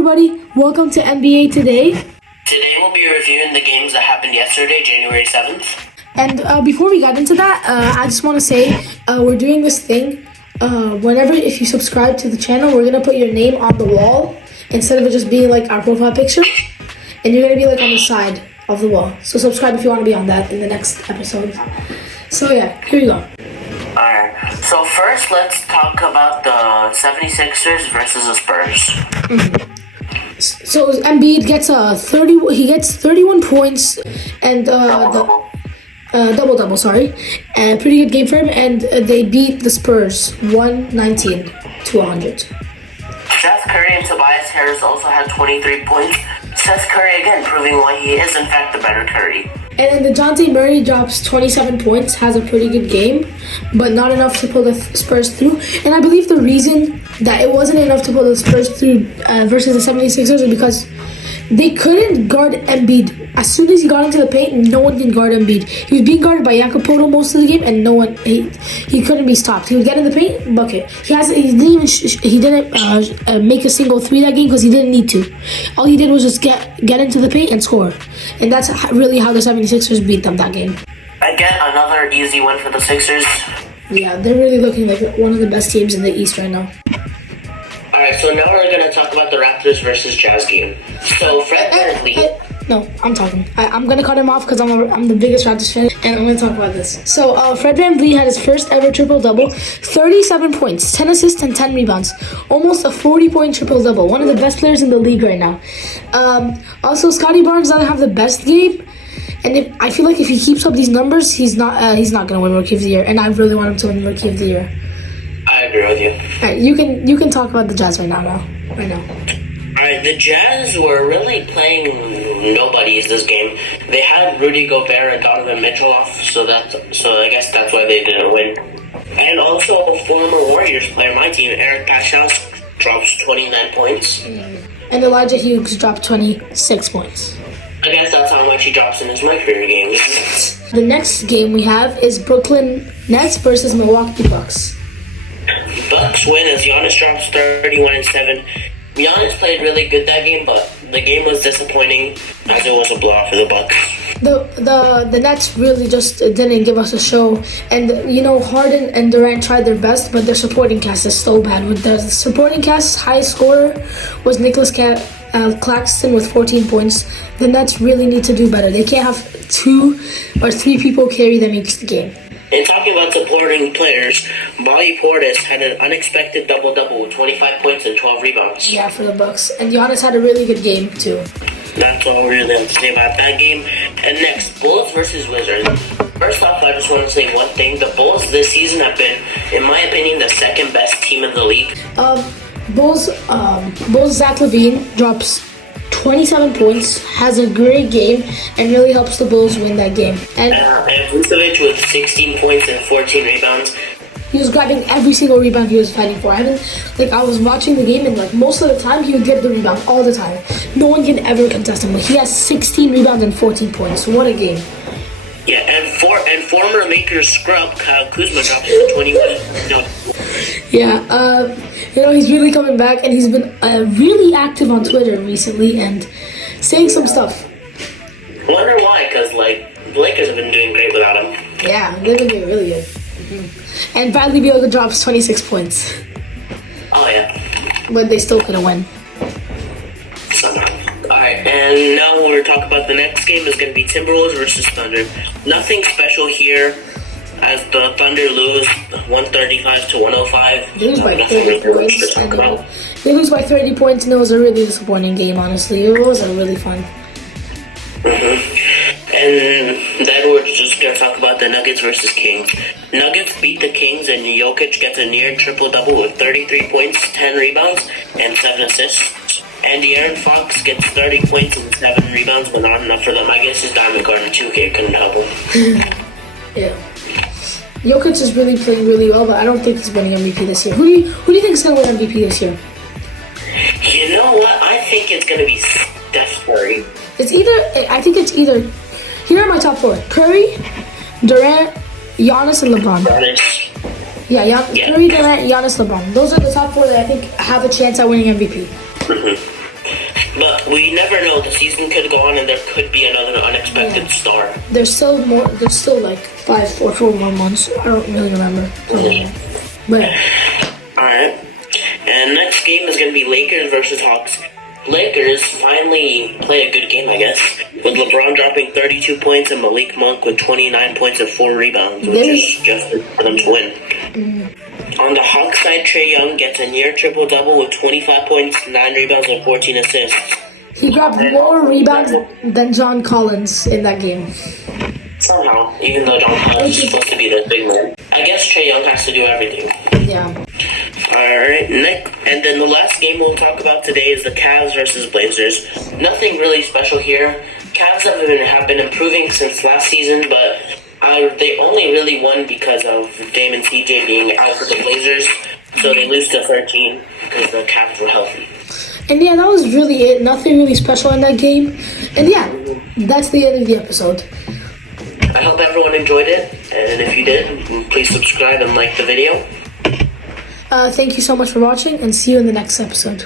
everybody, welcome to NBA Today. Today we'll be reviewing the games that happened yesterday, January 7th. And before we got into that, I just want to say we're doing this thing. If you subscribe to the channel, we're going to put your name on the wall instead of it just being like our profile picture. And you're going to be like on the side of the wall. So subscribe if you want to be on that in the next episode. So yeah, here you go. Alright, so first let's talk about the 76ers versus the Spurs. So Embiid gets 31 points and double-double, sorry. Pretty good game for him, and they beat the Spurs 119-100. Seth Curry and Tobias Harris also had 23 points. Seth Curry again proving why he is in fact the better Curry. And then DeJounte Murray drops 27 points, has a pretty good game, but not enough to pull the Spurs through. And I believe the reason that it wasn't enough to pull the Spurs through versus the 76ers is because they couldn't guard Embiid. As soon as he got into the paint, no one can guard Embiid. He was being guarded by Jakob Poeltl most of the game, and he couldn't be stopped. He would get in the paint, bucket. He didn't make a single three that game because he didn't need to. All he did was just get into the paint and score, and that's really how the 76ers beat them that game. Again, another easy win for the Sixers. Yeah, they're really looking like one of the best teams in the East right now. Alright, so now we're going to talk about the Raptors versus Jazz game. So, Fred VanVleet. No, I'm talking. I'm going to cut him off because I'm the biggest Raptors fan, and I'm going to talk about this. So, Fred VanVleet had his first ever triple-double, 37 points, 10 assists, and 10 rebounds. Almost a 40-point triple-double. One of the best players in the league right now. Also, Scottie Barnes doesn't have the best game, and I feel like if he keeps up these numbers, he's not going to win Rookie of the Year, and I really want him to win Rookie of the Year. I agree with you. Alright, you can talk about the Jazz right now. Alright, the Jazz were really playing nobodies this game. They had Rudy Gobert and Donovan Mitchell off, so I guess that's why they didn't win. And also, a former Warriors player, my team, Eric Pascal, drops 29 points. And Elijah Hughes dropped 26 points. I guess that's how much he drops in his career games. The next game we have is Brooklyn Nets versus Milwaukee Bucks. Bucks win as Giannis drops 31-7. Giannis played really good that game, but the game was disappointing as it was a blowout for the Bucks. The Nets really just didn't give us a show, and Harden and Durant tried their best, but their supporting cast is so bad. With the supporting cast's highest scorer was Nicholas Claxton with 14 points. The Nets really need to do better. They can't have 2 or 3 people carry them each game. And talking about supporting players, Bobby Portis had an unexpected double-double with 25 points and 12 rebounds. Yeah, for the Bucks. And Giannis had a really good game, too. That's all we really have to say about that game. And next, Bulls versus Wizards. First off, I just want to say one thing. The Bulls this season have been, in my opinion, the second best team in the league. Bulls Zach LaVine drops 27 points, has a great game, and really helps the Bulls win that game. And Vucevic with 16 points and 14 rebounds. He was grabbing every single rebound he was fighting for. I was watching the game, and most of the time he would get the rebound all the time. No one can ever contest him. He has 16 rebounds and 14 points. What a game! Yeah, and former Lakers scrub Kyle Kuzma dropped to 21. No. Yeah, he's really coming back, and he's been really active on Twitter recently and saying some stuff. Wonder why? Because the Lakers have been doing great without him. Yeah, they've been doing really good. And Bradley Beal drops 26 points. Oh yeah. But they still couldn't win. Somehow. Alright, and now we're talking about the next game is going to be Timberwolves versus Thunder. Nothing special here as the Thunder lose 135-105. They lose by 30 points. They lose by 30 points, and it was a really disappointing game, honestly. It wasn't really fun. And then we're just going to talk about the Nuggets versus Kings. Nuggets beat the Kings, and Jokic gets a near triple-double with 33 points, 10 rebounds, and 7 assists. And De'Aaron Fox gets 30 points and 7 rebounds, but not enough for them. I guess his diamond guard in 2K couldn't help him. Yeah. Jokic is really playing really well, but I don't think he's winning MVP this year. Who do you think is going to win MVP this year? You know what? I think it's going to be Steph Curry. I think it's either. Here are my top 4: Curry, Durant, Giannis, and LeBron. Yeah. Curry, Durant, Giannis, LeBron. Those are the top 4 that I think have a chance at winning MVP. we never know. The season could go on, and there could be another unexpected star. There's still more. There's still like 5 or 4 more months. I don't really remember. But All right. And next game is going to be Lakers versus Hawks. Lakers finally play a good game, I guess, with LeBron dropping 32 points and Malik Monk with 29 points and 4 rebounds, which is just for them to win. On the Hawks side, Trae Young gets a near triple-double with 25 points, 9 rebounds, and 14 assists. he grabbed more rebounds than John Collins in that game. Somehow, even though John Collins is supposed to be the big man. I guess Trae Young has to do everything. Yeah. Alright, and then the last game we'll talk about today is the Cavs versus Blazers. Nothing really special here. Cavs have been improving since last season, but they only really won because of Dame and CJ being out for the Blazers, so they lose to 13 because the Cavs were healthy. And yeah, that was really it. Nothing really special in that game. And yeah, that's the end of the episode. I hope everyone enjoyed it, and if you did, please subscribe and like the video. Thank you so much for watching, and see you in the next episode.